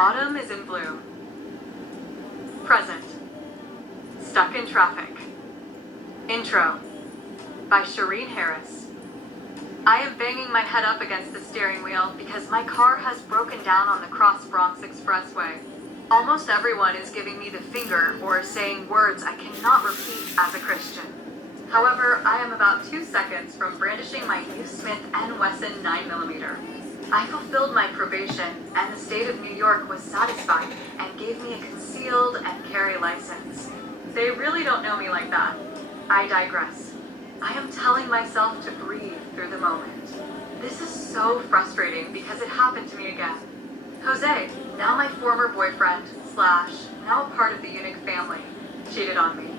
Autumn is in bloom. Present. Stuck in traffic. Intro by Shireen Harris. I am banging my head up against the steering wheel because my car has broken down on the Cross Bronx Expressway. Almost everyone is giving me the finger or saying words I cannot repeat as a Christian. However, I am about 2 seconds from brandishing my new Smith & Wesson 9mm. I fulfilled my probation, and the state of New York was satisfied and gave me a concealed and carry license. They really don't know me like that. I digress. I am telling myself to breathe through the moment. This is so frustrating because it happened to me again. Jose, now my former boyfriend, / now a part of the eunuch family, cheated on me.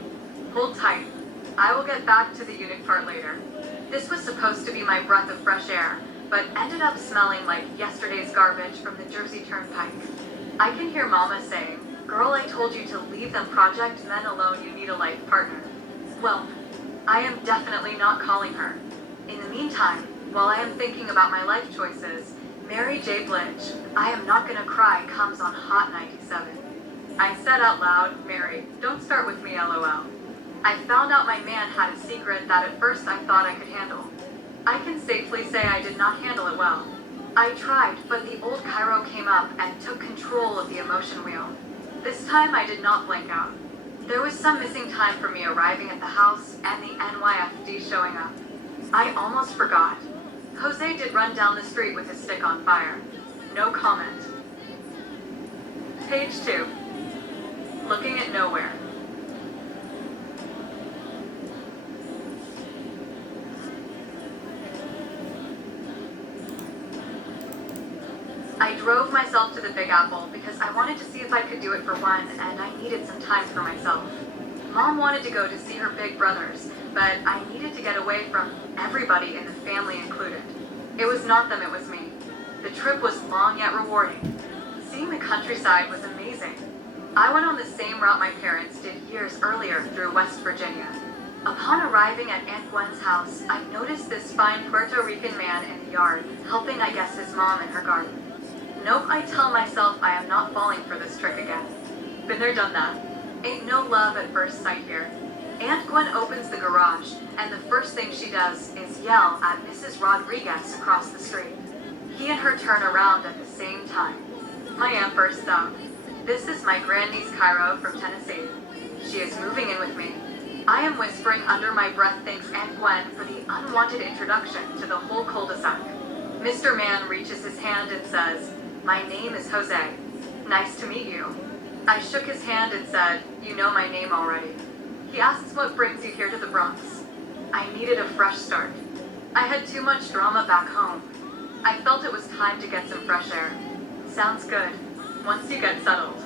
Hold tight. I will get back to the eunuch part later. This was supposed to be my breath of fresh air, but ended up smelling like yesterday's garbage from the Jersey Turnpike. I can hear Mama saying, "Girl, I told you to leave them project men alone, you need a life partner." Well, I am definitely not calling her. In the meantime, while I am thinking about my life choices, Mary J. Blige, "I Am Not Gonna Cry" comes on Hot 97. I said out loud, "Mary, don't start with me, LOL." I found out my man had a secret that at first I thought I could handle. I can safely say I did not handle it well. I tried, but the old Cairo came up and took control of the emotion wheel. This time I did not blank out. There was some missing time for me arriving at the house and the NYFD showing up. I almost forgot. Jose did run down the street with his stick on fire. No comment. Page 2. Looking at nowhere. I drove myself to the Big Apple because I wanted to see if I could do it for one, and I needed some time for myself. Mom wanted to go to see her big brothers, but I needed to get away from everybody in the family included. It was not them, it was me. The trip was long yet rewarding. Seeing the countryside was amazing. I went on the same route my parents did years earlier through West Virginia. Upon arriving at Aunt Gwen's house, I noticed this fine Puerto Rican man in the yard, helping I guess his mom in her garden. Nope, I tell myself I am not falling for this trick again. Been there, done that. Ain't no love at first sight here. Aunt Gwen opens the garage, and the first thing she does is yell at Mrs. Rodriguez across the street. He and her turn around at the same time. My aunt bursts out. "This is my grandniece Cairo from Tennessee. She is moving in with me." I am whispering under my breath thanks Aunt Gwen for the unwanted introduction to the whole cul-de-sac. Mr. Man reaches his hand and says, "My name is Jose. Nice to meet you." I shook his hand and said, "You know my name already." He asks what brings you here to the Bronx. I needed a fresh start. I had too much drama back home. I felt it was time to get some fresh air. Sounds good. Once you get settled,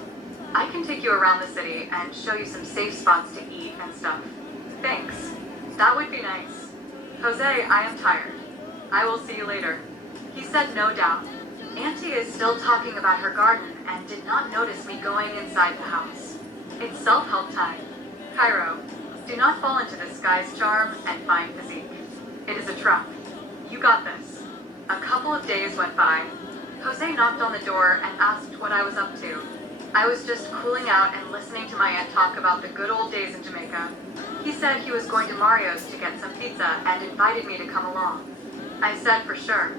I can take you around the city and show you some safe spots to eat and stuff. Thanks. That would be nice. Jose, I am tired. I will see you later. He said no doubt. Auntie is still talking about her garden and did not notice me going inside the house. It's self-help time. Cairo, do not fall into this guy's charm and fine physique. It is a trap. You got this. A couple of days went by. Jose knocked on the door and asked what I was up to. I was just cooling out and listening to my aunt talk about the good old days in Jamaica. He said he was going to Mario's to get some pizza and invited me to come along. I said for sure.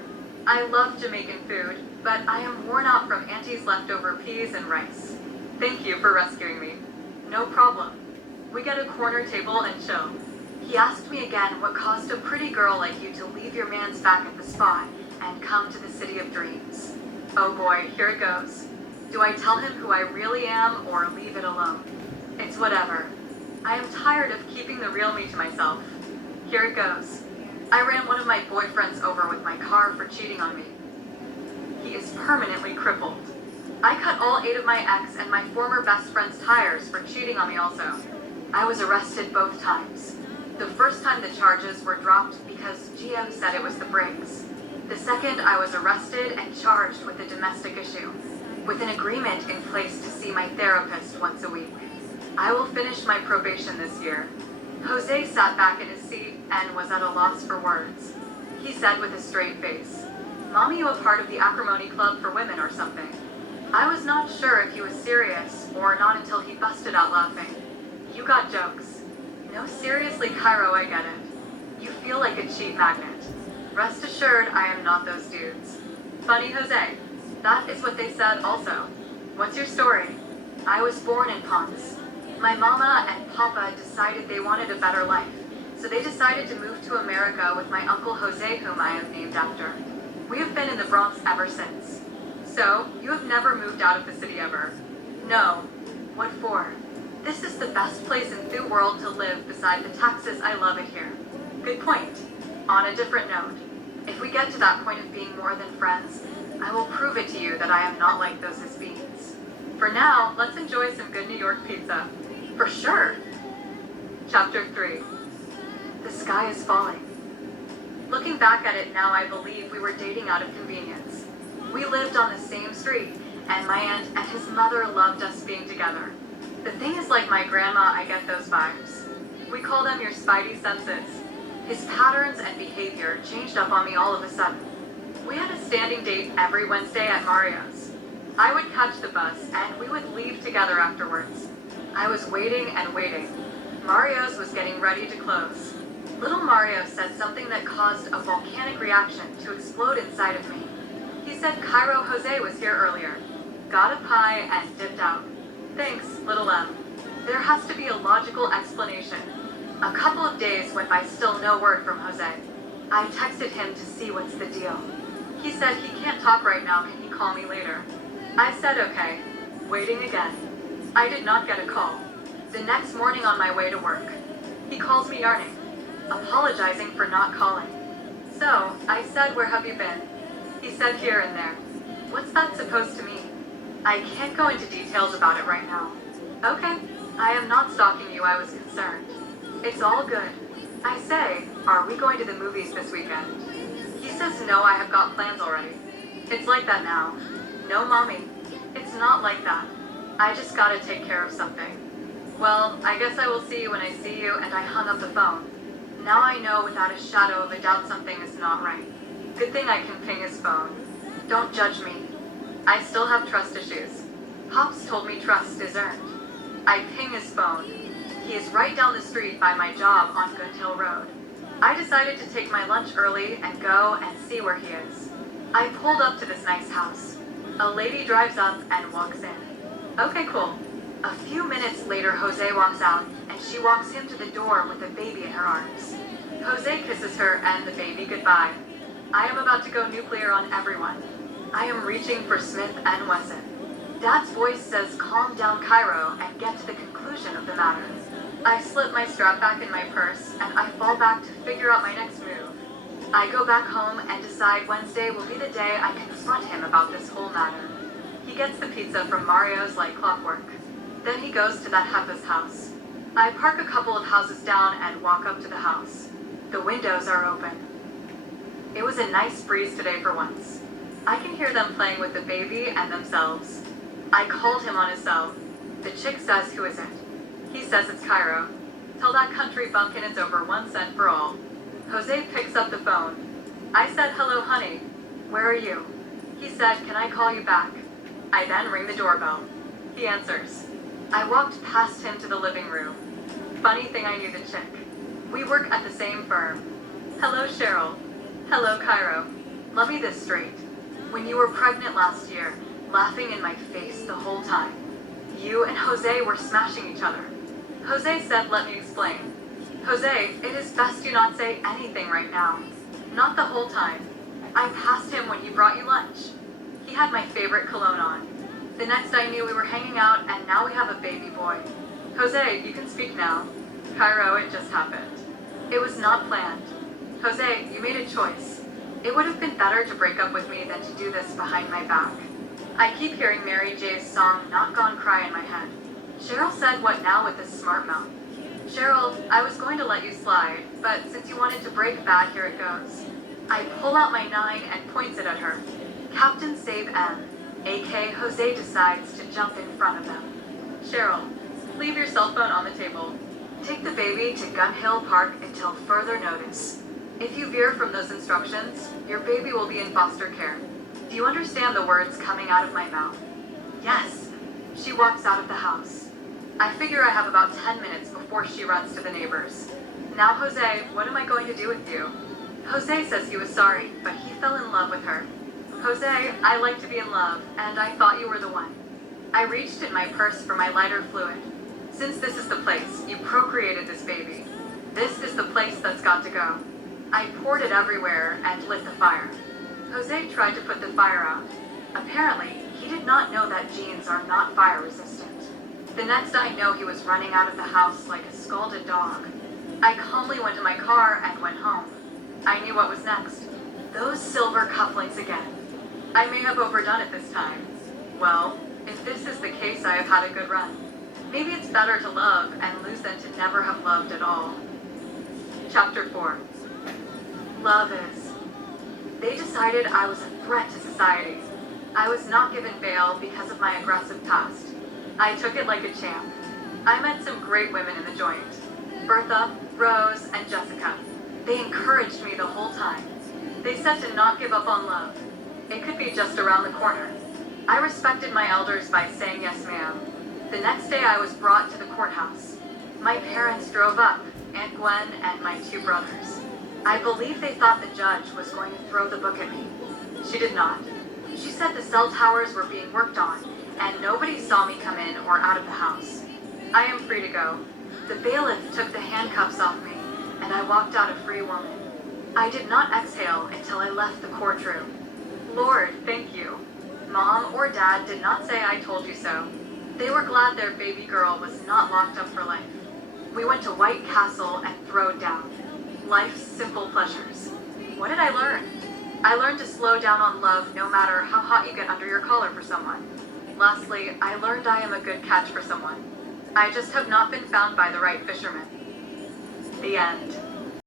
I love Jamaican food, but I am worn out from Auntie's leftover peas and rice. Thank you for rescuing me. No problem. We get a corner table and chill. He asked me again what caused a pretty girl like you to leave your man's back at the spot and come to the city of dreams. Oh boy, here it goes. Do I tell him who I really am or leave it alone? It's whatever. I am tired of keeping the real me to myself. Here it goes. I ran one of my boyfriends over with my car for cheating on me. He is permanently crippled. I cut all 8 of my ex and my former best friend's tires for cheating on me also. I was arrested both times. The first time the charges were dropped because GM said it was the brakes. The second, I was arrested and charged with a domestic issue, with an agreement in place to see my therapist once a week. I will finish my probation this year. Jose sat back in his seat and was at a loss for words. He said with a straight face, "Mommy, you a part of the acrimony club for women or something?" I was not sure if he was serious or not until he busted out laughing. You got jokes. No, seriously, Cairo, I get it. You feel like a cheap magnet. Rest assured, I am not those dudes. Funny Jose. That is what they said also. What's your story? I was born in Ponce. My mama and papa decided they wanted a better life, so they decided to move to America with my uncle Jose, whom I am named after. We have been in the Bronx ever since. So, you have never moved out of the city ever? No. What for? This is the best place in the world to live beside the taxes. I love it here. Good point. On a different note, if we get to that point of being more than friends, I will prove it to you that I am not like those beans. For now, let's enjoy some good New York pizza. For sure. Chapter 3. The sky is falling. Looking back at it now, I believe we were dating out of convenience. We lived on the same street, and my aunt and his mother loved us being together. The thing is, like my grandma, I get those vibes. We call them your spidey senses. His patterns and behavior changed up on me all of a sudden. We had a standing date every Wednesday at Mario's. I would catch the bus, and we would leave together afterwards. I was waiting and waiting. Mario's was getting ready to close. Little Mario said something that caused a volcanic reaction to explode inside of me. He said Cairo Jose was here earlier. Got a pie and dipped out. Thanks, little M. There has to be a logical explanation. A couple of days went by, still no word from Jose. I texted him to see what's the deal. He said he can't talk right now, can he call me later? I said okay. Waiting again. I did not get a call. The next morning on my way to work, he calls me yarning, apologizing for not calling. So, I said, where have you been? He said here and there. What's that supposed to mean? I can't go into details about it right now. Okay, I am not stalking you, I was concerned. It's all good. I say, are we going to the movies this weekend? He says no, I have got plans already. It's like that now. No, mommy. It's not like that. I just gotta take care of something. Well, I guess I will see you when I see you, and I hung up the phone. Now I know without a shadow of a doubt something is not right. Good thing I can ping his phone. Don't judge me. I still have trust issues. Pops told me trust is earned. I ping his phone. He is right down the street by my job on Good Hill Road. I decided to take my lunch early and go and see where he is. I pulled up to this nice house. A lady drives up and walks in. Okay, cool. A few minutes later, Jose walks out, and she walks him to the door with a baby in her arms. Jose kisses her and the baby goodbye. I am about to go nuclear on everyone. I am reaching for Smith and Wesson. Dad's voice says calm down, Cairo, and get to the conclusion of the matter. I slip my strap back in my purse, and I fall back to figure out my next move. I go back home and decide Wednesday will be the day I confront him about this whole matter. He gets the pizza from Mario's like clockwork. Then he goes to that heifer's house. I park a couple of houses down and walk up to the house. The windows are open. It was a nice breeze today for once. I can hear them playing with the baby and themselves. I called him on his cell. The chick says, who is it? He says it's Cairo. Tell that country bumpkin it's over 1 cent for all. Jose picks up the phone. I said, hello honey. Where are you? He said, can I call you back? I then ring the doorbell. He answers. I walked past him to the living room. Funny thing, I knew the chick. We work at the same firm. Hello Cheryl. Hello Cairo. Let me this straight. When you were pregnant last year, laughing in my face the whole time, you and Jose were smashing each other. Jose said, let me explain. Jose, it is best you not say anything right now. Not the whole time. I passed him when he brought you lunch. He had my favorite cologne on. The next I knew we were hanging out, and now we have a baby boy. Jose, you can speak now. Cairo, it just happened. It was not planned. Jose, you made a choice. It would have been better to break up with me than to do this behind my back. I keep hearing Mary J's song Not Gone Cry in my head. Cheryl said, what now with this smart mouth? Cheryl, I was going to let you slide, but since you wanted to break bad, here it goes. I pull out my 9 and points it at her. Captain Save M, a.k.a. Jose, decides to jump in front of them. Cheryl, leave your cell phone on the table. Take the baby to Gun Hill Park until further notice. If you veer from those instructions, your baby will be in foster care. Do you understand the words coming out of my mouth? Yes. She walks out of the house. I figure I have about 10 minutes before she runs to the neighbors. Now, Jose, what am I going to do with you? Jose says he was sorry, but he fell in love with her. Jose, I like to be in love, and I thought you were the one. I reached in my purse for my lighter fluid. Since this is the place, you procreated this baby. This is the place that's got to go. I poured it everywhere and lit the fire. Jose tried to put the fire out. Apparently, he did not know that jeans are not fire resistant. The next I know, he was running out of the house like a scalded dog. I calmly went to my car and went home. I knew what was next. Those silver cufflinks again. I may have overdone it this time. Well, if this is the case, I have had a good run. Maybe it's better to love and lose than to never have loved at all. Chapter 4. Love is. They decided I was a threat to society. I was not given bail because of my aggressive past. I took it like a champ. I met some great women in the joint. Bertha, Rose, and Jessica. They encouraged me the whole time. They said to not give up on love. It could be just around the corner. I respected my elders by saying yes, ma'am. The next day I was brought to the courthouse. My parents drove up, Aunt Gwen and my 2 brothers. I believe they thought the judge was going to throw the book at me. She did not. She said the cell towers were being worked on, and nobody saw me come in or out of the house. I am free to go. The bailiff took the handcuffs off me, and I walked out a free woman. I did not exhale until I left the courtroom. Lord, thank you. Mom or Dad did not say I told you so. They were glad their baby girl was not locked up for life. We went to White Castle and throwed down. Life's simple pleasures. What did I learn? I learned to slow down on love no matter how hot you get under your collar for someone. Lastly, I learned I am a good catch for someone. I just have not been found by the right fisherman. The end.